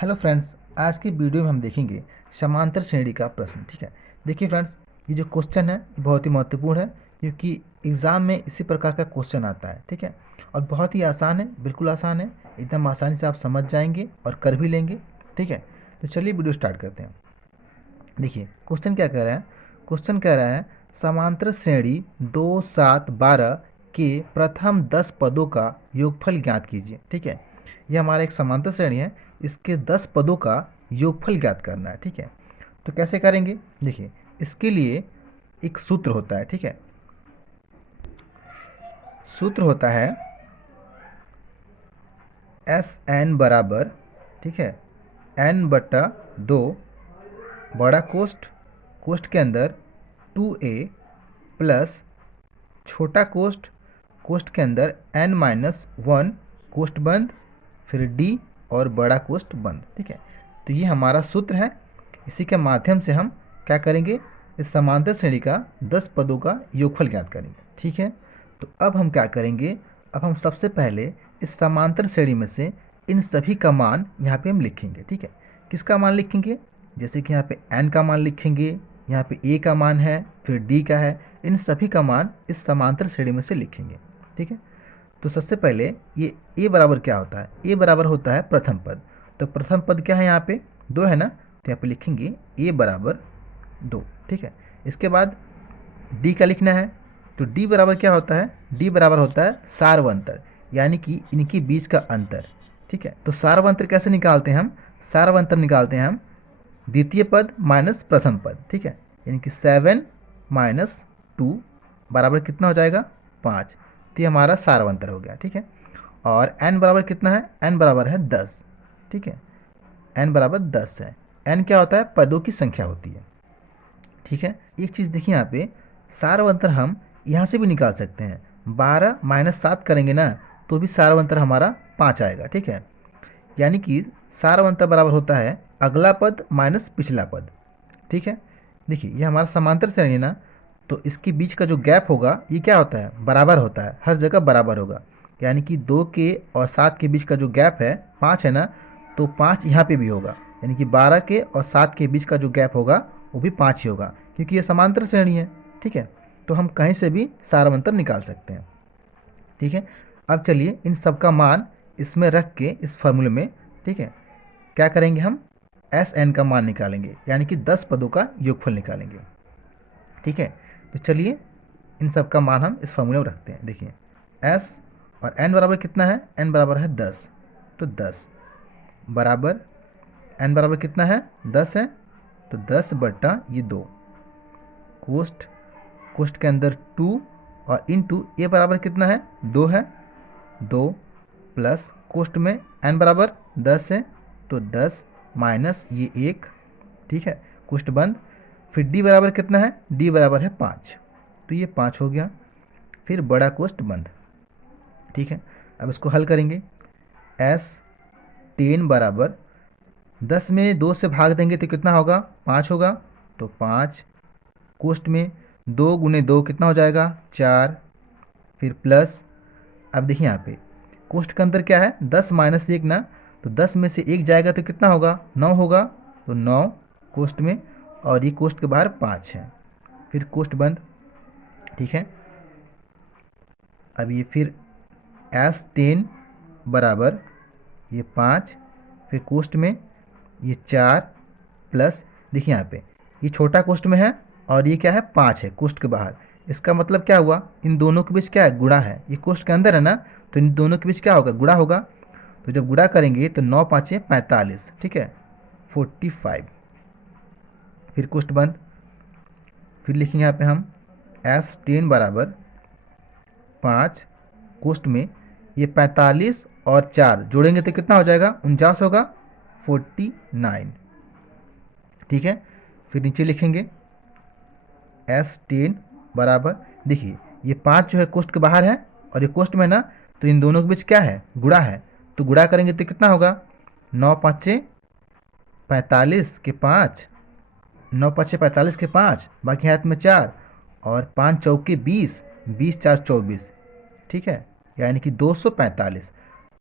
Hello friends, आज की video में हम देखेंगे समांतर श्रेणी का प्रश्न। ठीक है, देखिए फ्रेंड्स, ये जो क्वेश्चन है ये बहुत ही महत्वपूर्ण है क्योंकि एग्ज़ाम में इसी प्रकार का क्वेश्चन आता है। ठीक है, और बहुत ही आसान है, बिल्कुल आसान है, एकदम आसानी से आप समझ जाएंगे और कर भी लेंगे। ठीक है, तो चलिए वीडियो स्टार्ट करते हैं। देखिए क्वेश्चन क्या कह रहा है। क्वेश्चन कह रहा है समांतर श्रेणी 2, 7, 12 के प्रथम 10 पदों का योगफल ज्ञात कीजिए। ठीक है, ये हमारा एक समांतर श्रेणी है, इसके 10 पदों का योगफल ज्ञात करना है। ठीक है, तो कैसे करेंगे। देखिए इसके लिए एक सूत्र होता है। ठीक है, सूत्र होता है एस एन बराबर, ठीक है, एन बटा 2 बड़ा कोष्ठ, कोष्ठ के अंदर 2a प्लस छोटा कोष्ठ, कोष्ठ के अंदर n-1 कोष्ठ बंद, फिर d और बड़ा कोष्ठ बंद। ठीक है, तो ये हमारा सूत्र है। इसी के माध्यम से हम क्या करेंगे, इस समांतर श्रेणी का 10 पदों का योगफल ज्ञात करेंगे। ठीक है, तो अब हम क्या करेंगे, अब हम सबसे पहले इस समांतर श्रेणी में से इन सभी का मान यहाँ पे हम लिखेंगे। ठीक है, किसका मान लिखेंगे, जैसे कि यहाँ पे n का मान लिखेंगे, यहाँ पे a का मान है, फिर d का है, इन सभी का मान इस समांतर श्रेणी में से लिखेंगे। ठीक है, तो सबसे पहले ये a बराबर क्या होता है, a बराबर होता है प्रथम पद। तो प्रथम पद क्या है, यहाँ पे 2 है ना, तो यहाँ पे लिखेंगे a बराबर 2। ठीक है, इसके बाद d का लिखना है, तो d बराबर क्या होता है, d बराबर होता है सार्वंतर, यानी कि इनके बीच का अंतर। ठीक है, तो सार्वंतर कैसे निकालते हैं हम, सार्वंतर निकालते हैं हम द्वितीय पद माइनस प्रथम पद। ठीक है, यानी कि 7 माइनस 2 बराबर कितना हो जाएगा, 5। तो ये हमारा सारवंतर हो गया। ठीक है, और n बराबर कितना है, n बराबर है 10। ठीक है, n बराबर 10 है। n क्या होता है, पदों की संख्या होती है। ठीक है, एक चीज़ देखिए यहाँ पे, सारवंतर हम यहाँ से भी निकाल सकते हैं। 12 माइनस 7 करेंगे ना, तो भी सारवंतर हमारा 5 आएगा। ठीक है, यानी कि सारवंतर बराबर होता है अगला पद माइनस पिछला पद। ठीक है, देखिए ये हमारा समांतर श्रेणी है ना, तो इसके बीच का जो गैप होगा ये क्या होता है, बराबर होता है, हर जगह बराबर होगा। यानी कि 2 के और 7 के बीच का जो गैप है 5 है ना, तो 5 यहाँ पे भी होगा। यानी कि 12 के और 7 के बीच का जो गैप होगा वो भी 5 ही होगा, क्योंकि ये समांतर श्रेणी है। ठीक है, तो हम कहीं से भी सारवंतर निकाल सकते हैं। ठीक है, अब चलिए इन सब का मान इसमें रख के इस फॉर्मूले में, ठीक है, क्या करेंगे, हम एस एन का मान निकालेंगे, यानी कि 10 पदों का योगफल निकालेंगे। ठीक है, तो चलिए इन सब का मान हम इस फॉर्मूले में रखते हैं। देखिए एस और एन बराबर कितना है, एन बराबर है 10, तो 10 बराबर एन बराबर कितना है, 10 है, तो 10 बट्टा ये 2 कोष्ठ, कोष्ठ के अंदर 2 और इन टू ए बराबर कितना है, 2 है, 2 प्लस कोष्ठ में n बराबर 10 है, तो 10 माइनस ये 1। ठीक है, कोष्ठ बंद, फिर d बराबर कितना है, d बराबर है 5, तो ये 5 हो गया, फिर बड़ा कोष्ठ बंद। ठीक है, अब इसको हल करेंगे। s 10 बराबर 10 में 2 से भाग देंगे तो कितना होगा, 5 होगा, तो 5 कोष्ठ में 2 गुने 2 कितना हो जाएगा, 4, फिर प्लस, अब देखिए यहाँ पे कोष्ठ के अंदर क्या है, 10 माइनस 1 ना, तो 10 में से 1 जाएगा तो कितना होगा, 9 होगा, तो 9 कोष्ठ में, और ये कोष्ठ के बाहर 5 है, फिर कोष्ठ बंद। ठीक है, अब ये फिर एस 10 बराबर ये 5, फिर कोष्ठ में ये 4 प्लस, देखिए यहाँ पे ये छोटा कोष्ठ में है और ये क्या है, 5 है कोष्ठ के बाहर। इसका मतलब क्या हुआ, इन दोनों के बीच क्या है, गुणा है, ये कोष्ठ के अंदर है ना, तो इन दोनों के बीच क्या होगा, गुणा होगा। तो जब गुणा करेंगे तो 9 5 45, ठीक है, 45, फिर कोष्ठ बंद। फिर लिखेंगे यहाँ पे हम एस 10 बराबर 5 कोष्ठ में ये 45 और 4 जोड़ेंगे तो कितना हो जाएगा, 49 होगा, 49। ठीक है, फिर नीचे लिखेंगे एस 10 बराबर, देखिए ये 5 जो है कोष्ठ के बाहर है और ये कोष्ठ में ना, तो इन दोनों के बीच क्या है, गुणा है, तो गुणा करेंगे तो कितना होगा, 9 5 45 के 5, 9 5 45 के 5, बाकी हाथ में 4, और 5 चौके 20, 20 4 24। ठीक है, यानी कि 245।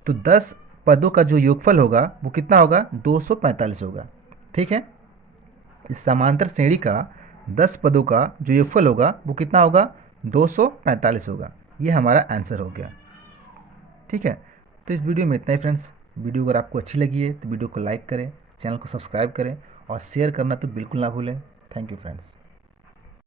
तो 10 पदों का जो योगफल होगा वो कितना होगा, 245 होगा। ठीक है, इस समांतर श्रेणी का 10 पदों का जो योगफल होगा वो कितना होगा, 245 होगा। ये हमारा आंसर हो गया। ठीक है, तो इस वीडियो में इतना ही फ्रेंड्स। वीडियो अगर आपको अच्छी लगी है तो वीडियो को लाइक करें, चैनल को सब्सक्राइब करें और शेयर करना तो बिल्कुल ना भूलें। Thank you friends.